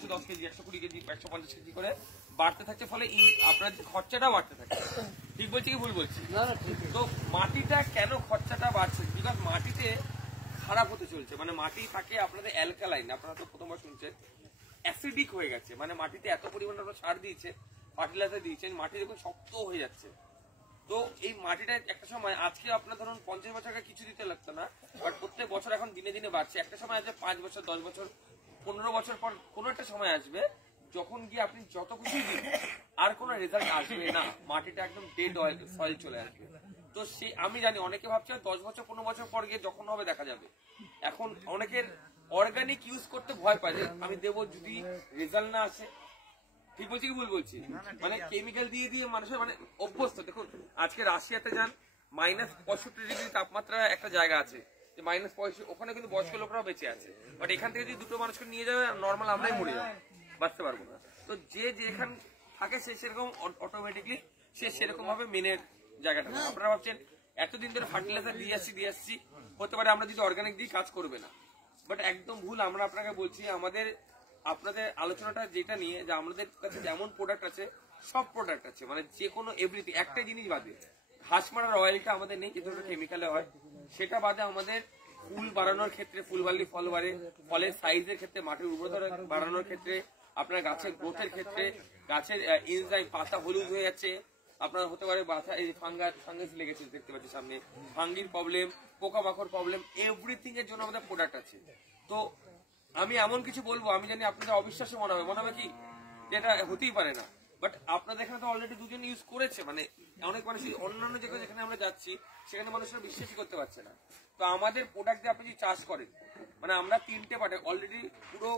110 KG 120 KG 150 KG করে বাড়তে থাকছে, ফলে আপনার যে খরচাটা বাড়তে থাকে। ঠিক বলছি কি ভুল বলছি? তো মাটিটা কেন খরচাটা বাড়ছে? বিকজ মাটিতে খারাপ হতে চলছে, মানে মাটি থাকে আপনাদের অ্যালকালাইন, আপনারা তো প্রথমবার শুনছেন, অ্যাসিডিক হয়ে গেছে, মানে মাটিতে এত পরিমাণে সার দিয়েছে, ফার্টিলাইজার দিয়েছেন, মাটি দেখুন শক্ত হয়ে যাচ্ছে। তো এই মাটিটা একটা সময়, আজকে আপনার ধরুন 50 বছর আগে কিছু দিতে লাগতো না, বাট প্রত্যেক বছর এখন দিনে দিনে বাড়ছে। একটা সময় আছে 5 বছর 10 বছর 15 বছর পর কোনো একটা সময় আসবে যখন গিয়ে আপনি যত কিছু দিন আর কোনো রেজাল্ট আসবে না, মাটিটা একদম ডেড সয়েল চলে আসবে। তো সেই আমি জানি অনেকে ভাবছে 10 বছর 15 বছর পর গিয়ে যখন হবে দেখা যাবে। এখন অনেকের অর্গানিক ইউজ করতে ভয় পায় যে আমি দেবো যদি রেজাল্ট না আসে। ঠিক বলছি কি ভুল বলছি? মানে কেমিক্যাল দিয়ে দিয়ে মানুষের মানে অভ্যস্ত। দেখুন আজকে রাশিয়াতে যান, -65 ডিগ্রি তাপমাত্রা একটা জায়গা আছে, যে -65, ওখানে কিন্তু বয়স্ক লোকরাও বেঁচে আছে। বাট এখান থেকে যদি দুটো মানুষকে নিয়ে যাবে নর্মাল আমরাই মরে যাবো, বাঁচতে পারবো না। তো যে যেখান থাকে সে সেরকম অটোমেটিকলি সে সেরকম ভাবে মেনের জায়গাটা। আপনারা ভাবছেন এতদিন ধরে ফার্টিলাইজার দিয়ে আসছি, হতে পারে আমরা যদি অর্গানিক দিই কাজ করবে না, বাট একদম ভুল। আমরা আপনাকে বলছি আপনাদের আলোচনাটা যেটা নিয়ে, যে আমাদের কাছে যেমন প্রোডাক্ট আছে সব প্রোডাক্ট আছে, মানে যে কোনো এভরিথিং, একটা জিনিস বাদে ঘাস মারার অয়েলটা আমাদের নেই, যেটা কেমিক্যালে হয়, সেটা বাদে আমাদের ফুল বাড়ানোর ক্ষেত্রে ফুল বাড়লে ফল বাড়ে, ফলের সাইজের ক্ষেত্রে, মাটির উর্বরতা বাড়ানোর ক্ষেত্রে, আপনার গাছের গ্রোথের ক্ষেত্রে, গাছের এনজাইম, পাতা হলুদ হয়ে যাচ্ছে, আপনার হতে পারে বাথা, এই ফাঙ্গাস লেগেছে দেখতে পাচ্ছি সামনে, ফাঙ্গির প্রবলেম, পোকামাকড় প্রবলেম, এভরিথিং এর জন্য আমাদের প্রোডাক্ট আছে। তো আমি এমন কিছু বলবো, আমি জানি আপনাদের অবিশ্বাস্য মনে হবে কি এটা হতেই পারে না, বাট আপনাদের এখানে তো অলরেডি দুজন ইউজ করেছে, মানে অনেক মানুষ অন্যান্য জায়গায় যেখানে আমরা যাচ্ছি সেখানে মানুষরা বিশ্বাসই করতে পারছে না। তো আমাদের প্রোডাক্ট দিয়ে আপনি যদি চাষ করেন, মানে আমরা 3টে পার্টে অলরেডি পুরো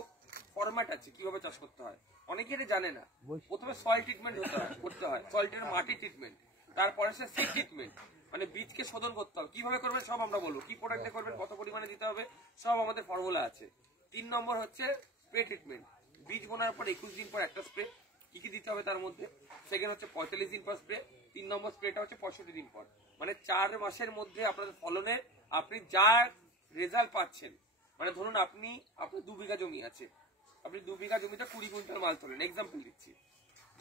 ফরম্যাট আছে কিভাবে চাষ করতে হয়। অনেকে এটা জানে না। প্রথমে সয়েল ট্রিটমেন্ট করতে হয়, সয়েলটের মাটি ট্রিটমেন্ট, তারপরে সে সিড ট্রিটমেন্ট, মানে বীজকে শোধন করতে হবে। কিভাবে করবেন সব আমরা বলবো, কি প্রোডাক্টে করবেন, কত পরিমাণে দিতে হবে, সব আমাদের ফর্মুলা আছে। 3 নম্বর হচ্ছে স্প্রে ট্রিটমেন্ট, বীজ বোনার পর 21 দিন পর একটা স্প্রে, কি কি দিতে হবে তার মধ্যে। সেকেন্ড হচ্ছে 45 দিন পর স্প্রে, 3 নম্বর স্প্রেটা হচ্ছে 65 দিন পর। মানে 4 মাসের মধ্যে আপনাদের ফলনে আপনি যা রেজাল্ট পাচ্ছেন, মানে ধরুন আপনার 2 বিঘা জমি আছে, আপনি 2 বিঘা জমিতে 20 কুইন্টাল মাল তোলেন, এক্সাম্পল দিচ্ছি।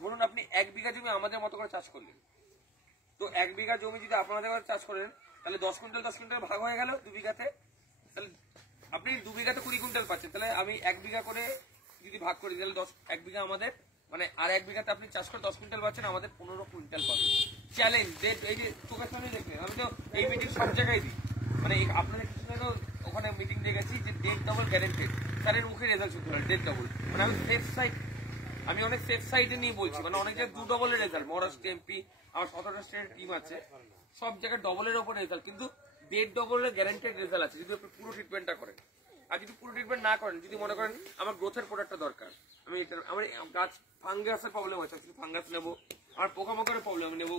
ধরুন আপনি 1 বিঘা জমি আমাদের মতো করে চাষ করলেন, তো 1 বিঘা জমি যদি আপনাদের চাষ করেন তাহলে 10 কুইন্টাল ভাগ হয়ে গেল 2 বিঘাতে, তাহলে আপনি 2 বিঘাতে 20 কুইন্টাল পাচ্ছেন। তাহলে আমি 1 বিঘা করে যদি ভাগ করি তাহলে 1 বিঘা আমাদের, মানে আর 1 বিঘাতে আপনি চাষ করে 10 কুইন্টাল পাচ্ছেন, আমাদের 15 কুইন্টাল পাবেন। চ্যালেঞ্জ, এই যে চোখের সামনে দেখলেন, আমি তো এই মিটিং সব জায়গায় দিই, মানে আপনাদের কিছু ওখানে মিটিং দেখেছি যে ডেট ডবল গ্যারেন্টেড, স্যারের মুখে রেজাল্ট শুনতে হয় ডেট ডবল। মানে আমি অনেক সেফ সাইডে নিয়ে বলছি, মানে অনেক জায়গায় 2 ডবলের রেজাল্ট, মহারাষ্ট্র এমপি আমার 17টা স্টেটের টিম আছে, সব জায়গায় ডবলের ওপর রেজাল্ট, কিন্তু ডেট ডবলের গ্যারেন্টেড রেজাল্ট আছে যদি আপনি পুরো ট্রিটমেন্টটা করেন। আর যদি পুরো ট্রিটমেন্ট না করেন, যদি মনে করেন আমার গ্রোথের প্রোডাক্টটা দরকার, আমার গাছ ফাঙ্গাসের প্রবলেম আছে, ফাঙ্গাস নেবো, আমার পোকামাকড়ের প্রবলেম নেবো,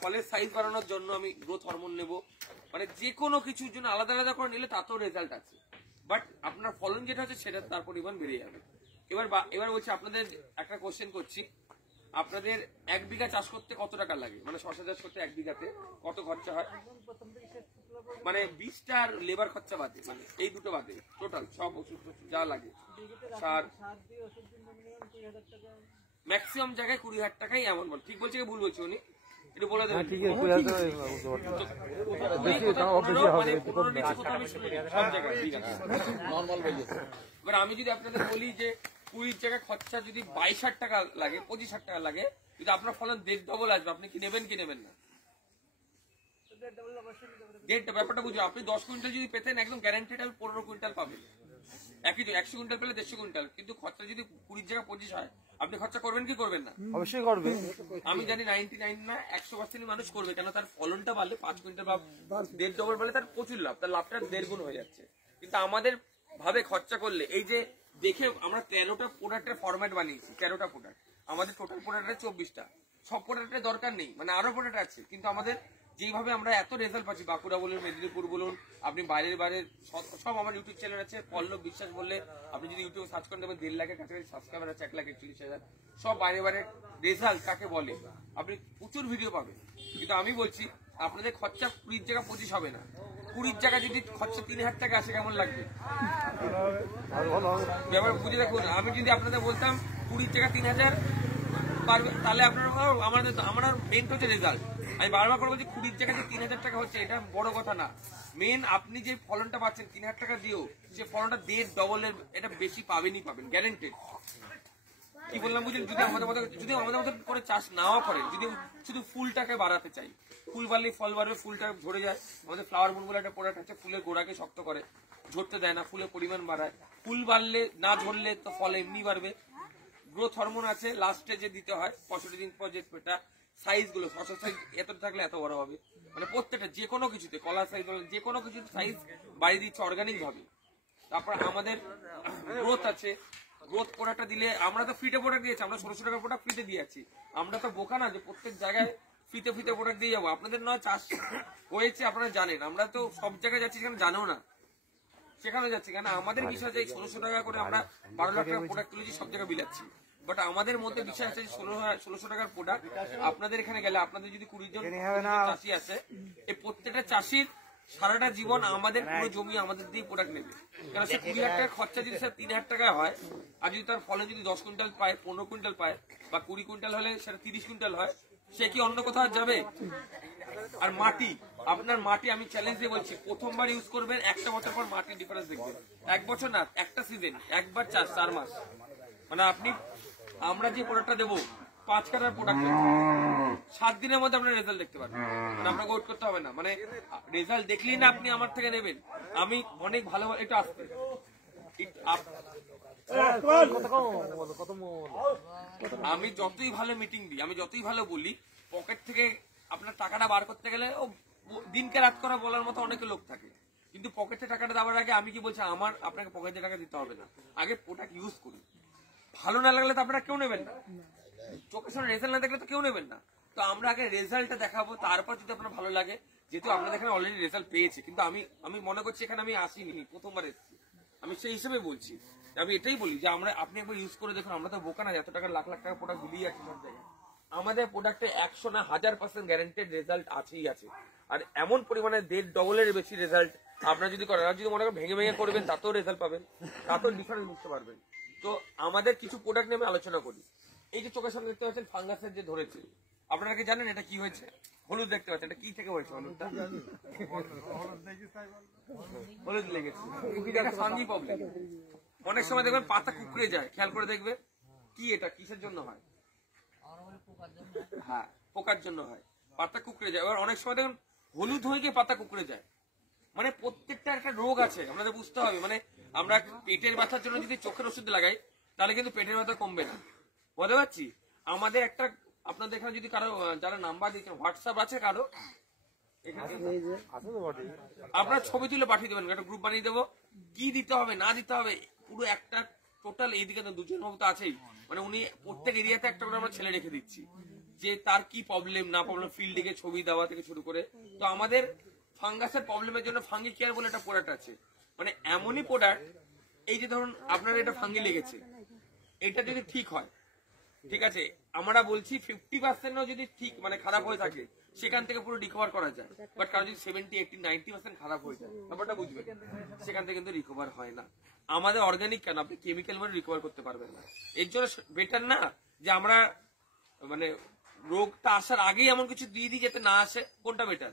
ফলের সাইজ বাড়ানোর জন্য আমি গ্রোথ হরমোন নেবো, মানে যে কোনো কিছুর জন্য আলাদা আলাদা করে নিলে তাতেও রেজাল্ট আছে, বাট আপনার ফলন যেটা আছে সেটা তার পরিমাণ বেড়ে যাবে। এবার বলছি আপনাদের একটা কোশ্চেন করছি, আপনাদের 1 বিঘা চাষ করতে কত টাকা লাগে, মানে শসা চাষ করতে 1 বিঘাতে কত খরচা হয়, মানে 20টা আর লেবার খরচা বাদে, মানে এই দুটো বাদে টোটাল সব ওষুধ যা লাগে, সার ম্যাক্সিমাম জায়গায় 20,000 টাকাই এমন বল। ঠিক বলছে কি ভুল বলছে উনি? একটু বলে দেবেন। এবার আমি যদি আপনাদের বলি যে 20 জায়গায় খরচা যদি 22,000 টাকা লাগে, 25,000 টাকা লাগে, যদি আপনার ফলন 1.5 ডবল আসবে, আপনি কি নেবেন কি নেবেন না? ব্যাপারটা বুঝুন, আপনি 10 কুইন্টাল যদি পেতেন একদম গ্যারান্টেড আপনি 15 কুইন্টাল পাবেন। একই তো 100 কুইন্টাল পেলে 150 কুইন্টাল, কিন্তু খরচা যদি 20 জায়গায় 25 হয়, আপনি খরচা করবেন কি করবেন না? অবশ্যই করবে। আমি জানি 99 না 100% মানুষ করবে, কেন তার ফলনটা বাড়লে 5 কুইন্টাল বা 1.5 ডবল বাড়লে তার প্রচুর লাভ, তার লাভটা 1.5 গুণ হয়ে যাচ্ছে। কিন্তু আমাদের ভাবে খরচা করলে, এই যে দেখে আমরা 13টা প্রোডাক্টের ফরম্যাট বানিয়েছি, 13টা প্রোডাক্ট, আমাদের টোটাল প্রোডাক্ট 24টা, সব প্রোডাক্টের দরকার নেই, মানে আরো প্রোডাক্ট আছে, কিন্তু আমাদের যেইভাবে আমরা এত রেজাল্ট পাচ্ছি, বাঁকুড়া বলুন, মেদিনীপুর বলুন, আপনি বাইরের বাইরে সব আমার ইউটিউব চ্যানেল আছে, পল্লব বিশ্বাস বললে আপনি যদি ইউটিউবে সার্চ করেন দেবেন 1.5 লাখের কাছাকাছি সাবস্ক্রাইবার আছে, 1,41,000, সব বাইরে বাইরে রেজাল্ট কাকে বলে, আপনি প্রচুর ভিডিও পাবেন। কিন্তু আমি বলছি আপনাদের খরচা 20 জায়গা 25 হবে না, 20 জায়গা যদি খরচা 3,000 টাকা আসে কেমন লাগবে? ব্যাপার বুঝে রাখুন। আমি যদি আপনাদের বলতাম 20 জায়গা 3,000 পারবে, তাহলে আপনারা আমার মেন হচ্ছে রেজাল্ট। আমি বারবার করে বলছি 20 জায়গায় 3,000 টাকা হচ্ছে, এটা বড় কথা না। মেন আপনি যে ফলনটা পাচ্ছেন 3,000 টাকা দিয়েও, সে ফলনটা 1.5 ডবলের এটা বেশি পাবেনই পাবেন, গ্যারেন্টেড। কি বললাম বুঝলেন? যদি আমাদের মতো করে চাষ নাও করেন, যদি শুধু ফুলটাকে বাড়াতে চাই, ফুল বাড়লে ফল বাড়বে, ফুলটা ঝরে যায়। আমাদের ফ্লাওয়ার মুন বলে একটা প্রোডাক্ট আছে, ফুলের গোড়াকে শক্ত করে, ঝরতে দেয় না, ফুলের পরিমাণ বাড়ায়। ফুল বাড়লে না ঝরলে তো ফল এমনি বাড়বে। গ্রোথ হরমোন আছে লাস্টে যে দিতে হয় 65 দিন পর, যে সাইজ গুলো ফসল সাইজ এত থাকলে এত বড় হবে, মানে প্রত্যেকটা যে কোনো কিছুতে, কলা সাইজ যে কোনো কিছুতে সাইজ বাড়িয়ে দিচ্ছে অর্গানিক ভাবে। তারপর আমাদের গ্রোথ আছে, গ্রোথ প্রোডাক্টটা দিলে, আমরা তো ফ্রিতে প্রোডাক্ট দিয়েছি, আমরা 1600 টাকার প্রোডাক্ট ফ্রিতে দিয়েছি। আমরা তো বোকা না যে প্রত্যেক জায়গায় ফ্রিতে প্রোডাক্ট দিয়ে যাবো। আপনাদের নয় চাষ হয়েছে, আপনারা জানেন, আমরা তো সব জায়গায় যাচ্ছি সেখানে জানেও না, সেখানে যাচ্ছি কেন আমাদের বিষয় যে 1600 টাকা করে আমরা 12 লাখ টাকার প্রোডাক্ট তুলেছি, সব জায়গায় বিলাচ্ছি। বাট আমাদের মধ্যে বিষয় আছে 1600 টাকার প্রোডাক্ট আপনাদের এখানে গেলে, আপনাদের যদি 20 জন চাষি আছে, এই প্রত্যেকটা চাষির সারাটা জীবন আমাদের পুরো জমি আমাদের দিয়ে প্রোডাক্ট নেবে। কারণ সে 20 লাখ টাকার খরচা যদি স্যার 3,000 টাকা হয়, আর যদি তার ফলে যদি 10 কুইন্টাল পায়, 15 কুইন্টাল পায়, বা 20 কুইন্টাল হলে সেটা 30 কুইন্টাল হয়, সে কি অন্য কোথাও যাবে? আর মাটি, আপনার মাটি আমি চ্যালেঞ্জ দিয়ে বলছি, প্রথমবার ইউজ করবেন, একটা বছর পর মাটির ডিফারেন্স দেখবেন। 1 বছর না, একটা সিজন, একবার 4 মাস, মানে আপনি, আমরা যে প্রোডাক্টটা দেবো 5 কাটার প্রোডাক্ট 7 দিনের মধ্যে আপনার রেজাল্ট দেখতে পারবেন, মানে আপনাকে ওয়েট করতে হবে না। মানে রেজাল্ট দেখলেই না আপনি আমার থেকে নেবেন। আমি অনেক ভালো, একটু আসতে, আমি যতই ভালো মিটিং দিই, আমি যতই ভালো বলি, পকেট থেকে আপনার টাকাটা বার করতে গেলে ও দিনকে রাত করা বলার মতো অনেক লোক থাকে। কিন্তু পকেটে টাকাটা দেওয়ার আগে আমি কি বলছি, আমার আপনাকে পকেটে টাকা দিতে হবে না, আগে প্রোডাক্ট ইউজ করুন। ভালো না লাগলে তো আপনারা কেউ নেবেন না, চোখের সামনে রেজাল্ট না দেখলে তো কেউ নেবেন না। তো আমরা আগে রেজাল্টটা দেখাবো, তারপর যদি আপনার ভালো লাগে, যেহেতু আপনাদের এখানে অলরেডি রেজাল্ট পেয়েছে, কিন্তু আমি মনে করছি এখানে আমি আসিনি, প্রথমবার এসেছি, আমি সেই হিসেবে বলছি। আমি এটাই বলি যে আপনি একবার ইউজ করে দেখুন। আমরা তো বোকা না, এত টাকা লাখ লাখ টাকা প্রোডাক্ট দিলেই আছে সব জায়গায়। আমাদের প্রোডাক্টে 100 না 1000% গ্যারান্টেড রেজাল্ট আছেই আছে। আর এমন পরিমাণে 1.5 ডবলের বেশি রেজাল্ট আপনারা যদি করেন, আর যদি মনে করেন ভেঙে ভেঙে করবেন, তাতেও রেজাল্ট পাবেন, তাতেও ডিফারেন্স বুঝতে পারবেন। তো আমাদের কিছু প্রোডাক্ট নিয়ে আমি আলোচনা করি। এই যে চোখের সামনে দেখতে পাচ্ছেন ফাঙ্গাসের যে ধরেছে, আপনারা কি জানেন এটা কি হয়েছে? হলুদ দেখতে পাচ্ছেন, এটা কি থেকে হয়েছে? হলুদটা হলুদ লেগেছে, এটা ফাঙ্গি প্রবলেম। অনেক সময় দেখবেন পাতা কুকড়ে যায়, খেয়াল করে দেখবে কি এটা কিসের জন্য হয়? হ্যাঁ, পোকার জন্য হয়, পাতা কুকড়ে যায়। এবার অনেক সময় দেখুন হলুদ হয়ে গিয়ে পাতা কুকড়ে যায়, মানে প্রত্যেকটা একটা রোগ আছে, আপনাদের বুঝতে হবে। মানে আমরা পেটের ব্যথার জন্য যদি চোখের ওষুধ লাগাই, তাহলে কিন্তু পেটের ব্যথা কমবে না, বুঝতে পারছি। আমাদের একটা, আপনাদের এখানে যদি কারো, যারা নাম্বার দিচ্ছেন, হোয়াটসঅ্যাপ আছে কারো আপনার ছবি তুলে পাঠিয়ে দেবেন, একটা গ্রুপ বানিয়ে দেবো, কি দিতে হবে না দিতে হবে পুরো একটা টোটাল। এইদিকে তো 2জন মতো আছেই, মানে উনি প্রত্যেক এরিয়াতে একটা করে আমরা ছেলে রেখে দিচ্ছি, যে তার কি প্রবলেম না প্রবলেম, ফিল্ডে ছবি দেওয়া থেকে শুরু করে। তো আমাদের ফাঙ্গাসের প্রবলেমের জন্য ফাঙ্গি কেয়ার বলে একটা প্রোডাক্ট আছে, মানে এমনই প্রোডাক্ট, এই যে ধরুন আপনার এটা ফাঙ্গি লেগেছে, এটা যদি ঠিক হয়, ঠিক আছে, আমরা বলছি 50%ও যদি ঠিক মানে খারাপ হয়ে থাকে, সেখান থেকে পুরো রিকভার করা যায়। বাট কারো যদি 70, 80, 90% খারাপ হয়ে যায়, ব্যাপারটা বুঝবেন, সেখান থেকে কিন্তু রিকভার হয় না। আমাদের অর্গানিক কেন, আপনি কেমিক্যাল মানে রিকভার করতে পারবেন না। এর জন্য বেটার না যে আমরা মানে রোগটা আসার আগেই এমন কিছু দিয়ে দিই যাতে না আসে। কোনটা বেটার?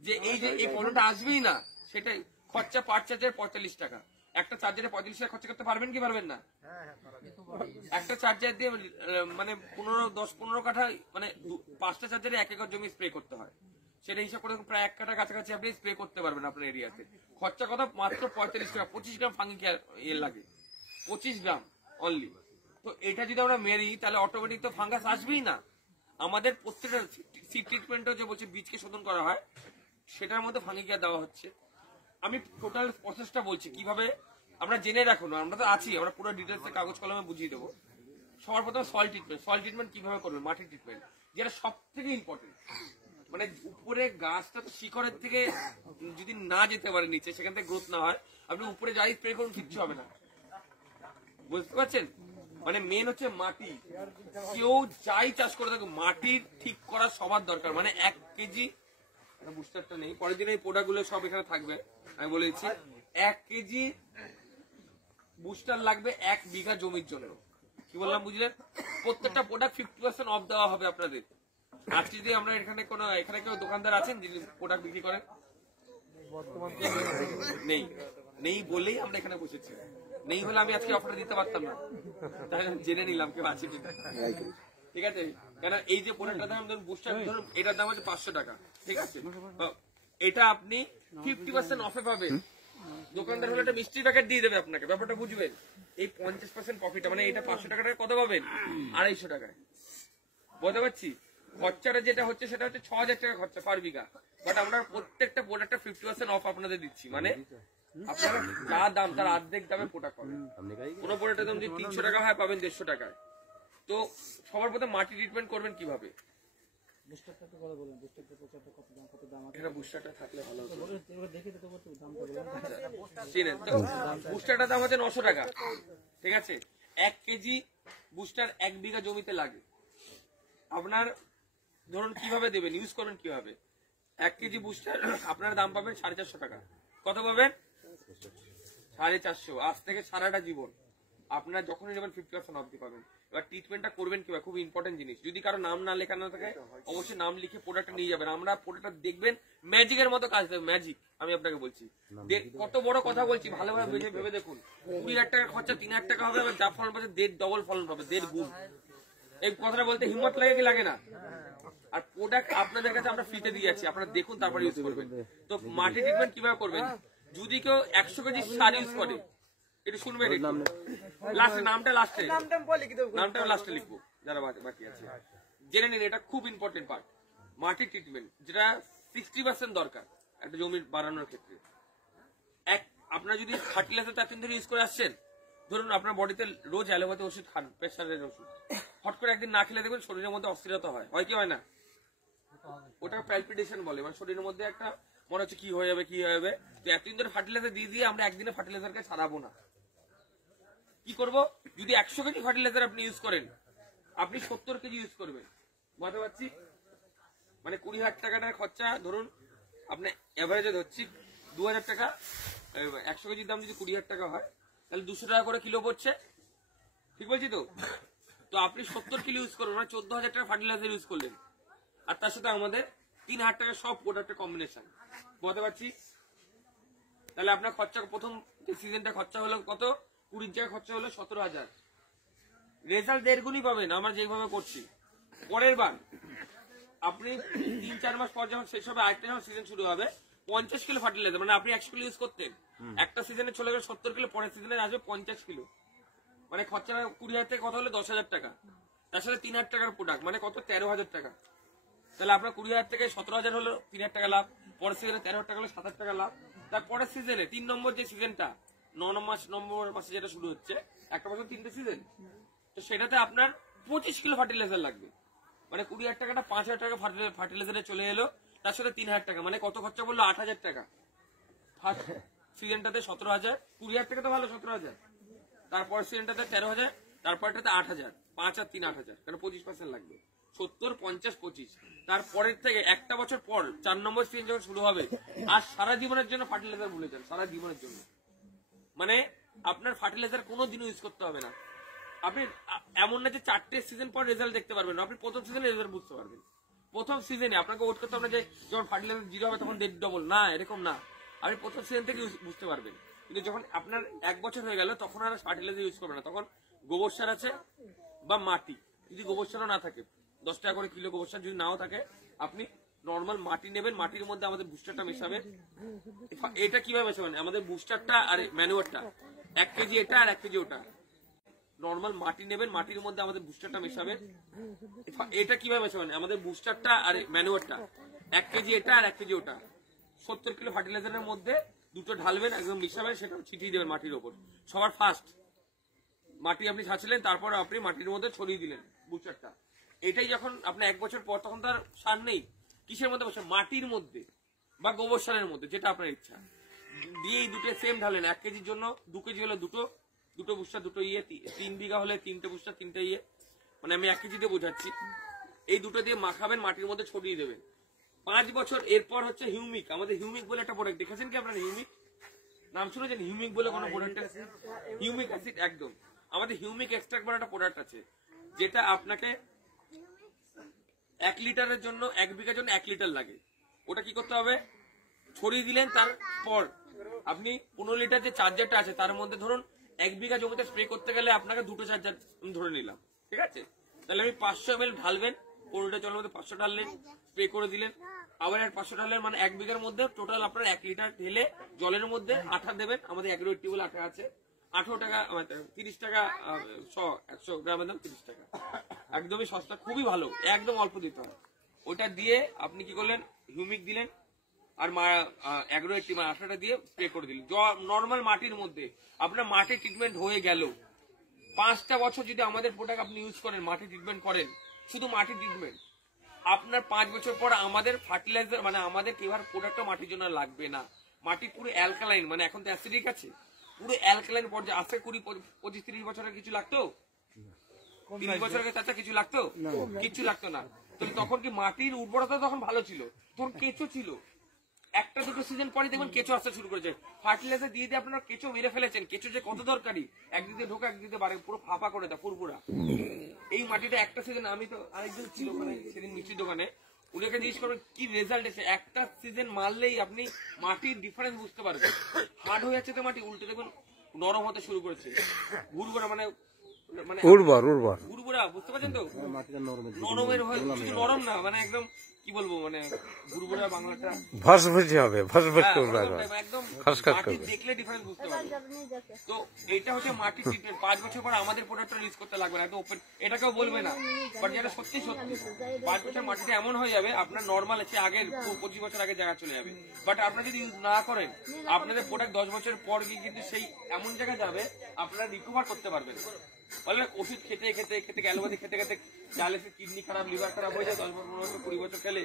যে এই যে এই পণ্যটা আসবেই না, সেটাই। খরচা পার চার্জের 45 টাকা, একটা চার্জারে 45 টাকা খরচা করতে পারবেন কি পারবেন না? একটা চার্জার দিয়ে মানে 10-15 কাঠা, মানে 5টা চার্জারে 1 একর জমি স্প্রে করতে হয়, সেটা হিসাব করে প্রায় 1 কাঠা কাছাকাছি আপনি স্প্রে করতে পারবেন আপনার এরিয়াতে। খরচা কথা মাত্র 45 টাকা, 25 গ্রাম ফাঙ্গি এর লাগে, 25 গ্রাম অনলি। তো এটা যদি আমরা মেরি, তাহলে অটোমেটিক তো ফাঙ্গাস আসবেই না। আমাদের প্রত্যেকটা সিড ট্রিটমেন্টও যে বলছে বীজকে শোধন করা হয়, সেটার মধ্যে ফাঙ্গি কেয়ার দেওয়া হচ্ছে। আমি টোটাল প্রসেসটা বলছি কিভাবে আমরা জেনে রাখুন, আমরা তো আছি, আমরা পুরো ডিটেলসে কাগজ কলমে বুঝিয়ে দেবো। সবার প্রথমে সয়েল ট্রিটমেন্ট কিভাবে করবেন, মাটির ট্রিটমেন্ট, যেটা সব থেকে ইম্পর্টেন্ট। মানে উপরে গাছটা তো শিকড়ের থেকে যদি না যেতে পারে নিচে, সেখান থেকে গ্রোথ না হয়, আপনি উপরে যাই স্প্রে করুন কিচ্ছু হবে না। বুঝতে পারছেন? মানে মেন হচ্ছে মাটি। কেউ যাই চাষ করে থাকে, মাটির ঠিক করা সবার দরকার। মানে 1 কেজি বুস্টারটা নেই, পরের দিন এই প্রোডাক্টগুলো সব এখানে থাকবে, আমি বলে দিচ্ছি। 1 কেজি বুস্টার লাগবে 1 বিঘা জমির জন্য। কি বললাম বুঝলেন? প্রত্যেকটা প্রোডাক্ট 50% অফ দেওয়া হবে আপনাদের। আজকে যদি আমরা এখানে কেউ দোকানদার আছেন যিনি প্রোডাক্ট বিক্রি করেন? নেই। নেই বলেই আমরা এখানে বসেছি। নেই হলে আমি আজকে অফারটা দিতে পারতাম না, তাই জেনে নিলাম কেউ আছে কিনা। ঠিক আছে? কেন এই যে প্রোডাক্টটার দাম ধরুন, বুস্টার ধরুন এটার দাম হচ্ছে 500 টাকা, ঠিক আছে? এটা আপনি 50% অফে পাবেন। দোকানদার হলে একটা মিষ্টি প্যাকেট দিয়ে দেবে আপনাকে, ব্যাপারটা বুঝবেন। এই 50% প্রফিট, মানে এটা 500 টাকাটা কত পাবেন? 250 টাকায়। বুঝতে পারছি? খরচাটা যেটা হচ্ছে সেটা হচ্ছে 6000 টাকা খরচা পার বিঘা, বাট আমরা প্রত্যেকটা প্রোডাক্টটা 50% অফ আপনাদের দিচ্ছি। মানে আপনারা যা দাম তার অর্ধেক দামে প্রোডাক্ট পাবেন। কোনো প্রোডাক্টের দাম যদি 300 টাকা হয়, পাবেন 150 টাকায়। তো সবার প্রথমে মাটি ট্রিটমেন্ট করবেন কিভাবে? বুস্টারটা থাকলে ভালো হতো। বুস্টারটার দাম হচ্ছে 900 টাকা, ঠিক আছে? 1 কেজি বুস্টার 1 বিঘা জমিতে লাগে। আপনার ধরুন কিভাবে দেবেন, ইউজ করবেন কিভাবে? 1 কেজি বুস্টার আপনার দাম পাবেন 450 টাকা। কত পাবেন? 450। আজ থেকে সারাটা জীবন আপনার যখনই নেবেন 50% অফ পাবেন। এবার ট্রিটমেন্টটা করবেন কিভাবে, খুব ইম্পর্টেন্ট জিনিস। যদি কারো নাম না লেখা না থাকে, অবশ্যই নাম লিখে প্রোডাক্টটা নিয়ে যাবেন। আমরা প্রোডাক্টটা দেখবেন ম্যাজিকের মতো কাজ দেবে, ম্যাজিক। আমি আপনাকে বলছি, কত বড় কথা বলছি, ভালোভাবে ভেবে দেখুন। 20,000 টাকা খরচা 3,000 টাকা হবে, যা ফলন পাচ্ছে 1.5 ডবল ফলন পাবে, 1.5 গুণ। এই কথাটা বলতে হিম্মত লাগে কি লাগে না? আর প্রোডাক্ট আপনাদের কাছে আমরা ফ্রিতে দিয়ে যাচ্ছি, আপনারা দেখুন তারপর ইউজ করবেন। তো মাটি ট্রিটমেন্ট কিভাবে করবেন? যদি কেউ 100 কেজি সার ইউজ করে, একটু শুনবেন, নামটা লাস্টে লিখবো, যারা বাকি আছে জেনে নিন। এটা খুব ইম্পর্টেন্ট পার্ট, মাটি ট্রিটমেন্ট, যেটা 60% দরকার একটা জমির বাড়ানোর ক্ষেত্রে। আপনারা যদি ফার্টিলাইজার এতদিন ধরে ইউজ করে আসছেন, ধরুন আপনার বডিতে রোজ অ্যালোপ্যাথি ওষুধ খান, প্রেশারের ওষুধ, হট করে একদিন না খেলে দেখবেন শরীরের মধ্যে অস্থিরতা হয় কি হয় না? ওটা প্যালপিটেশন বলে, মানে শরীরের মধ্যে একটা মনে হচ্ছে কি হয়ে যাবে। তো এতদিন ধরে ফার্টিলাইজার দিয়ে আমরা একদিনে ফার্টিলাইজারকে ছাড়াবো না। কি করবো? যদি 100 কেজি ফার্টিলাইজার আপনি ইউজ করেন, আপনি 70 কেজি ইউজ করবেন। বুঝতে পারছি? মানে 20,000 টাকাটার খরচা ধরুন, আপনি এভারেজে ধরছি 2,000 টাকা। 100 কেজির দাম যদি 20,000 টাকা হয়, তাহলে 200 টাকা করে কিলো পড়ছে। ঠিক বলছি তো? তো আপনি 70 কিলো ইউজ করবেন, মানে 14,000 টাকা ফার্টিলাইজার ইউজ করলেন। আর তার সাথে আমাদের 3,000 টাকা সব প্রোডাক্টের কম্বিনেশন। বুঝতে পারছি? তাহলে আপনার খরচা, প্রথম যে সিজনটা খরচা হলো কত? 20 টাকা খরচা হলো 17,000। রেজাল্ট 1.5 গুণই পাবেন আমরা যেভাবে করছি। পরের বার আপনি 3-4 মাস পর যখন শেষ হবে, আরেকটা যখন সিজন শুরু হবে, 50 কিলো ফার্টিলাইজার, মানে আপনি 100 কিলো ইউজ করতেন, একটা সিজনে চলে গেলে 70 কিলো, পরের সিজনে আসবে 50 কিলো। মানে খরচা 20,000 থেকে কত হলো? 10,000 টাকা। তার সাথে 3,000 টাকার প্রোডাক্ট, মানে কত? 13,000 টাকা। তাহলে আপনার 20,000 থেকে 17,000 হলো, 3,000 টাকা লাভ। পরের সিজনে 13,000 টাকা হলো, 7,000 টাকা লাভ। তারপরের সিজনে 3 নম্বর যে সিজনটা, 9 নম্বর মাসে যেটা শুরু হচ্ছে, একটা বছর 3টে সিজন, তো সেটাতে আপনার 25 কিলো ফার্টিলাইজার লাগবে। মানে 20,000 টাকাটা 5,000 টাকা ফার্টিলাইজারে চলে এলো, তার সাথে 3,000 টাকা, মানে কত খরচা বললো? 8,000 টাকা। ফার্স্ট সিজনটাতে 17,000, 20,000 টাকা তো ভালো, 17,000। তারপর সিজনটাতে 13,000, তারপরটাতে 8,000, 5 আর 3 8,000, কারণ 25% লাগবে। 70, 50, 25। তারপরের থেকে একটা বছর পর 4 নম্বর সিজন যখন শুরু হবে, আর সারা জীবনের জন্য ফার্টিলাইজার ভুলে যান, সারা জীবনের জন্য। মানে আপনার ফার্টিলাইজার কোনোদিনও ইউজ করতে হবে না। আপনি এমন না যে 4টে সিজন পর রেজাল্ট দেখতে পারবেন, আপনি প্রথম সিজনে রেজাল্ট বুঝতে পারবেন। প্রথম সিজনে আপনাকে ওয়েট করতে হবে না যে যখন ফার্টিলাইজার 0 হবে তখন 1.5 ডবল, না, এরকম না। আপনি প্রথম সিজন থেকে বুঝতে পারবেন। কিন্তু যখন আপনার 1 বছর হয়ে গেল, তখন আর ফার্টিলাইজার ইউজ করবেন না। তখন গোবর সার আছে বা মাটি, যদি গোবর সারও না থাকে, 10 টাকা করে কিলো গোবর সার যদি নাও থাকে, আপনি নর্মাল মাটি নেবেন, মাটির মধ্যে আমাদের বুস্টারটা মেশাবেন। এটা কিভাবে মেশাবেন? আমাদের বুস্টারটা আর ম্যানুয়ারটা 1 কেজি এটা আর 1 কেজি ওটা। নর্মাল মাটি নেবেন, মাটির মধ্যে আমাদের বুস্টারটা মেশাবেন। এটা কিভাবে মেশাবেন? আমাদের বুস্টারটা আর ম্যানুয়ারটা 1 কেজি এটা আর 1 কেজি ওটা। 70 কিলো ফার্টিলাইজারের মধ্যে দুটো ঢালবেন, একদম মিশাবেন, সেটা ছিটিয়ে দেবেন মাটির ওপর। সবার ফার্স্ট মাটি আপনি ছাঁচলেন, তারপর আপনি মাটির মধ্যে ছড়িয়ে দিলেন বুস্টারটা। এটাই যখন আপনি 1 বছর পর, তখন তার সার নেই, কিসের মধ্যে বসাবেন, মাটির মধ্যে বা গোবর সারের মধ্যে, যেটা আপনার ইচ্ছা দিয়ে এই দুটো সেম ঢালেন। 1 কেজির জন্য 2 কেজি হলে দুটো বুস্টার, দুটো ইয়ে, 3 বিঘা হলে 3টে বুস্টার 3টে ইয়ে, মানে আমি 1 কেজিতে বোঝাচ্ছি। এই দুটো দিয়ে মাখাবেন, মাটির মধ্যে ছড়িয়ে দেবেন 5 বছর। এরপর হচ্ছে হিউমিক, আমাদের হিউমিক বলে একটা প্রোডাক্ট, দেখেছেন কি আপনারা হিউমিক নাম শুনেছেন? হিউমিক বলে কোনো প্রোডাক্ট, হিউমিক অ্যাসিড, একদম আমাদের হিউমিক এক্সট্রাক্ট বলে একটা প্রোডাক্ট আছে, যেটা আপনাকে 1 লিটারের জন্য 1 বিঘার জন্য 1 লিটার লাগে। ওটা কি করতে হবে, ছড়িয়ে দিলেন, তারপর আপনি 15 লিটার যে চার্জারটা আছে তার মধ্যে ধরুন 1 বিঘা জমিতে স্প্রে করতে গেলে আপনাকে 2টো চার্জার ধরে নিলাম, ঠিক আছে? তাহলে আমি 500 ml ঢালবেন, 15টা জলের মধ্যে 500 ঢাললেন, স্প্রে করে দিলেন, আবার 500 ঢাললেন, মানে 1 বিঘার মধ্যে টোটাল আপনার 1 লিটার ঢেলে জলের মধ্যে আঠা দেবেন। আমাদের অ্যাগ্রোয়েটিভ বলে আঠা আছে, 18 টাকা, 30 টাকা 100 গ্রামের দাম 30 টাকা, একদমই সস্তা, খুবই ভালো, একদম অল্প দিতে হয়। ওটা দিয়ে আপনি কি করলেন, হিউমিক দিলেন আর অ্যাগ্রোয়েটিভ আঠাটা দিয়ে স্প্রে করে দিলেন নর্মাল মাটির মধ্যে। আপনার মাটির ট্রিটমেন্ট হয়ে গেল। 5টা বছর যদি আমাদের প্রোডাক্ট আপনি ইউজ করেন, মাটি ট্রিটমেন্ট করেন, শুধু মাটি ট্রিটমেন্ট, আপনার 5 বছর পর আমাদের ফার্টিলাইজার মানে আমাদের কেভার প্রোডাক্টও মাটির জন্য লাগবে না। মাটি পুরো অ্যালকালাইন, মানে এখন তো অ্যাসিডিক আছে, পুরো অ্যালকালাইন পর্যায়ে। আজকে 20, 25, 30 বছরের কিছু লাগতো, 30 বছর আগে চাচা কিছু লাগতো, কিছু লাগতো না। তখন কি মাটির উর্বরতা তখন ভালো ছিল, তখন কেঁচো ছিল। 1-2 সিজন পরে দেখবেন কেঁচো আসতে শুরু করেছে। ফার্টিলাইজার দিয়ে দিয়ে আপনারা কেঁচো মেরে ফেলেছেন। কেঁচো যে কত দরকারি, একদিকে ঢোকা একদিকে বাড়ে, পুরো ফাঁপা করে দেয় পুরপুরা। এই মাটিটা একটা সিজন, আমি তো আরেকজন ছিল মানে সেদিন মিষ্টির দোকানে, উনাকে জিজ্ঞেস করবেন কি রেজাল্ট এসে, একটা সিজন মারলেই আপনি মাটির ডিফারেন্স বুঝতে পারবেন। হার্ড হয়ে যাচ্ছে তো মাটি, উল্টে দেখুন নরম হতে শুরু করেছে, ঘুরঘুরা মানে মানে উর্বরা, বুঝতে পারছেন তো? নরমের হয়, শুধু নরম না, মানে একদম কি বলবো, মানে উর্বরা বাংলাটা ভসভসি হবে, একদম দেখলে ডিফারেন্স বুঝতে পারবে। তো এটা হচ্ছে মাটি ট্রিটমেন্ট। 5 বছর পর আমাদের প্রোডাক্টটা ইউজ করতে লাগবে না, একদম ওপেন, এটা কেউ বলবে না, বাট যেটা সত্যি সত্যি 5 বছর মাটিটা এমন হয়ে যাবে আপনার নর্মাল আছে আগের 25 বছর আগে জায়গা চলে যাবে। বাট আপনারা যদি ইউজ না করেন, আপনাদের প্রোডাক্ট 10 বছর পর গিয়ে কিন্তু সেই এমন জায়গায় যাবে আপনারা রিকভার করতে পারবেন। বলে ওষুধ খেতে খেতে খেতে অ্যালোপ্যাথি খেতে খেতে ডায়ালিসিস, কিডনি খারাপ, লিভার খারাপ হয়ে যায় 10 বছর 15 বছর 20 বছর খেলে,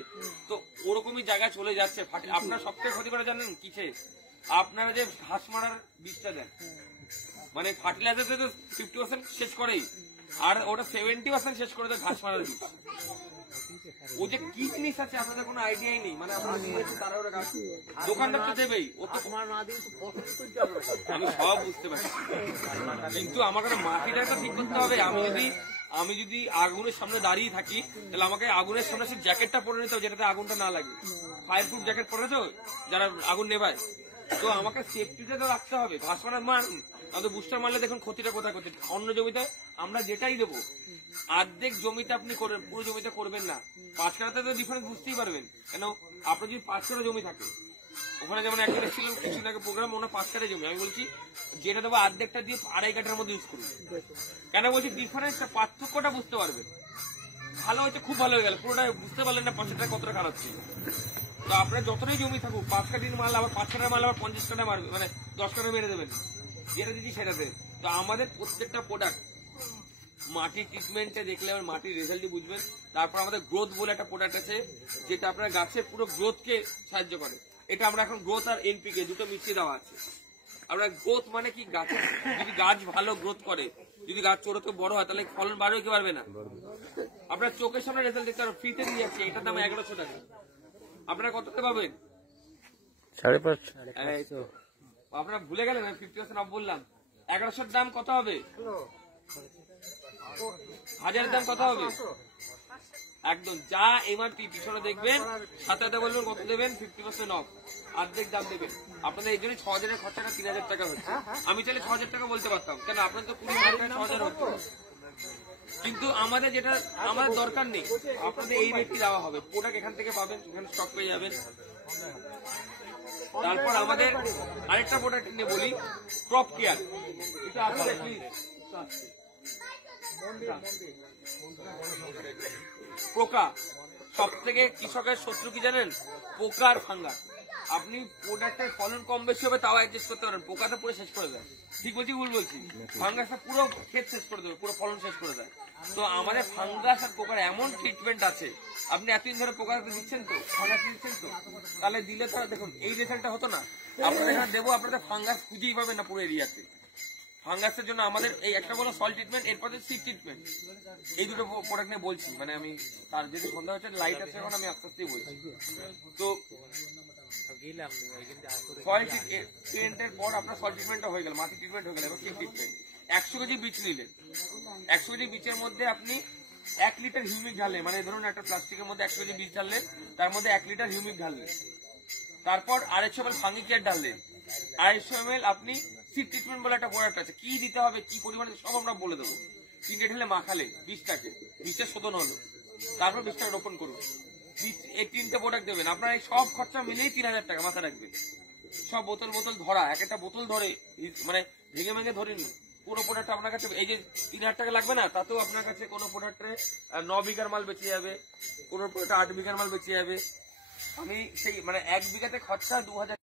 তো ওরকমই জায়গায় চলে যাচ্ছে। আপনার সবথেকে ক্ষতি করে জানেন কিসে? আপনারা যে ঘাস মারার বীজটা দেন, মানে ফার্টিলাইজার তো 50% শেষ করেই, আর ওটা 70% শেষ করে দেয় ঘাস মারার বীজ। ও যে কি জিনিস আছে আপনাদের কোনো আইডিয়াই নেই, মানে তারা ওরা দোকানদার তো দেবেই, ও তো আমি সব বুঝতে পারছি, কিন্তু আমার মাটিটা তো ঠিক করতে হবে। আমি যদি আগুনের সামনে দাঁড়িয়ে থাকি, তাহলে আমাকে আগুনের সামনে সেই জ্যাকেটটা পরে নিতে হবে যেটাতে আগুনটা না লাগে। ফায়ার প্রুফ জ্যাকেট পরে তো যারা আগুন নেভায়, তো আমাকে সেফটিটা তো রাখতে হবে। ঘাস মারার আমাদের বুস্টার মারলে দেখুন ক্ষতিটা কোথায় করতে। অন্য জমিতে আমরা যেটাই দেবো, অর্ধেক জমিতে আপনি করবেন, পুরো জমিতে করবেন না। 5 কাঠাতে তো ডিফারেন্স বুঝতেই পারবেন, কেন আপনার যদি 5 কাঠা জমি থাকে, ওখানে যেমন একজন ছিল কিছুদিন আগে প্রোগ্রাম, ওনার 5 কাঠা জমি, আমি বলছি যেটা দেবো অর্ধেকটা দিয়ে 2.5 কাঠার মধ্যে ইউজ করুন। কেন বলছি ডিফারেন্সটা, পার্থক্যটা বুঝতে পারবেন। ভালো হয়েছে, খুব ভালো হয়ে গেল, পুরোটা বুঝতে পারলেন না 5 টাকা কতটা খারাপ ছিল। তো আপনার যতটাই জমি থাকুক, 5 কাঠির মাল আবার 5 কাঠা মাল আবার 50 কাঠা মারবে, মানে 10 কাঠা মেরে দেবেন, যেটা দিচ্ছি সেটাতে। তো আমাদের প্রত্যেকটা প্রোডাক্ট মাটির ট্রিটমেন্টে দেখলে আবার মাটির রেজাল্টই বুঝবেন। তারপর আমাদের গ্রোথ বলে একটা প্রোডাক্ট আছে, যেটা আপনার গাছের পুরো গ্রোথকে সাহায্য করে। এটা আমরা এখন গ্রোথ আর এনপিকে দুটো মিশিয়ে দেওয়া আছে। আমরা গ্রোথ মানে কি, গাছের যদি গাছ ভালো গ্রোথ করে, যদি গাছ ছোট থেকে বড় হয়, তাহলে ফলন বাড়বে কি পারবে না? আপনার চোখের সামনে রেজাল্ট দেখতে পারবেন, ফ্রিতে দিয়ে যাচ্ছে। এটার দাম 1100 টাকা, আপনারা কততে পাবেন? 550। আপনারা ভুলে গেলেন, 50% অফ বললাম। 1100 দাম কত হবে? 1000 দাম কত হবে? একদম যা এমআরপি পিছনে দেখবেন, সাথে সাথে বলবেন কত দেবেন, 50% অফ, অর্ধেক দাম দেবেন। আপনাদের এই জন্য 6000 এর খরচাটা 3000 টাকা হচ্ছে। আমি চাইলে 6000 টাকা বলতে পারতাম, কেন আপনার তো 20,000 টাকা 6000 হচ্ছে, কিন্তু আমাদের যেটা আমাদের দরকার নেই, আপনাদের এই রেটই দেওয়া হবে। প্রোডাক্ট এখান থেকে পাবেন, এখানে স্টক পেয়ে যাবেন। তারপর আমাদের আরেকটা প্রোডাক্ট নিয়ে বলি, ক্রপ কেয়ার। এটা আসলে প্লিজ, পোকা। সব থেকে কৃষকের শত্রু কি জানেন? পোকা আর ফাঙ্গাস। আপনি প্রোডাক্টের ফলন কম বেশি হবে তাও অ্যাডজাস্ট করতে পারেন, পোকাটা পুরো শেষ করে দেয়। ঠিক বলছি ভুল বলছি? ফাঙ্গাসটা পুরো ক্ষেত শেষ করে দেবে, পুরো ফলন শেষ করে দেয়। তো আমাদের ফাঙ্গাস আর পোকার এমন ট্রিটমেন্ট আছে, আপনি এতদিন ধরে পোকা দিচ্ছেন তো, ফাঙ্গাস দিচ্ছেন তো, তাহলে দিলে তো দেখুন এই রেজাল্টটা হতো না। আপনাদের এখানে দেবো, আপনাদের ফাঙ্গাস খুঁজেই পাবেন না পুরো এরিয়াতে। ফাঙ্গাসের জন্য আমাদের এই একটা বলো সল্ট ট্রিটমেন্ট, এরপর সিড ট্রিটমেন্ট, এই দুটো প্রোডাক্ট নিয়ে বলছি। মানে আমি তার যেহেতু সন্ধ্যা হচ্ছে, লাইট আছে এখন, আমি আস্তে আস্তেই বলছি। তো সয়েল ট্রিটমেন্টের পর আপনার সয়েল ট্রিটমেন্টটা হয়ে গেল, মাটি ট্রিটমেন্ট হয়ে গেল, এবার সিড ট্রিটমেন্ট। 100 কেজি বীজ নিলেন, 100 কেজি বীজের মধ্যে আপনি 1 লিটার হিউমিক ঢাললেন। মানে ধরুন একটা প্লাস্টিকের মধ্যে 100 কেজি বীজ ঢাললেন, তার মধ্যে 1 লিটার হিউমিক ঢাললেন। তারপর 250 ml ফাঙ্গিকেয়ার ঢাললেন, 250 ml আপনি সিড ট্রিটমেন্ট বলে একটা প্রোডাক্ট আছে, কি দিতে হবে কি পরিমাণে সব আমরা বলে দেবো। 3টে ঢেলে মাখালে বীজটাকে, বীজটা শোধন হলো, তারপর বীজটাকে রোপণ করুন। এই 3টে প্রোডাক্ট দেবেন, আপনার এই সব খরচা মিলেই 3000 টাকা, মাথা রাখবেন। সব বোতল বোতল ধরা, এক একটা বোতল ধরে মানে ভেঙে ভেঙে ধরিনি, পুরো প্রোডাক্ট আপনার কাছে এই যে 3000 টাকা লাগবে না, তাতেও আপনার কাছে কোনো প্রোডাক্টে 9 বিঘার মাল বেঁচে যাবে, কোনো প্রোডাক্ট 8 বিঘার মাল বেঁচে যাবে। আমি সেই মানে 1 বিঘাতে খরচা 2000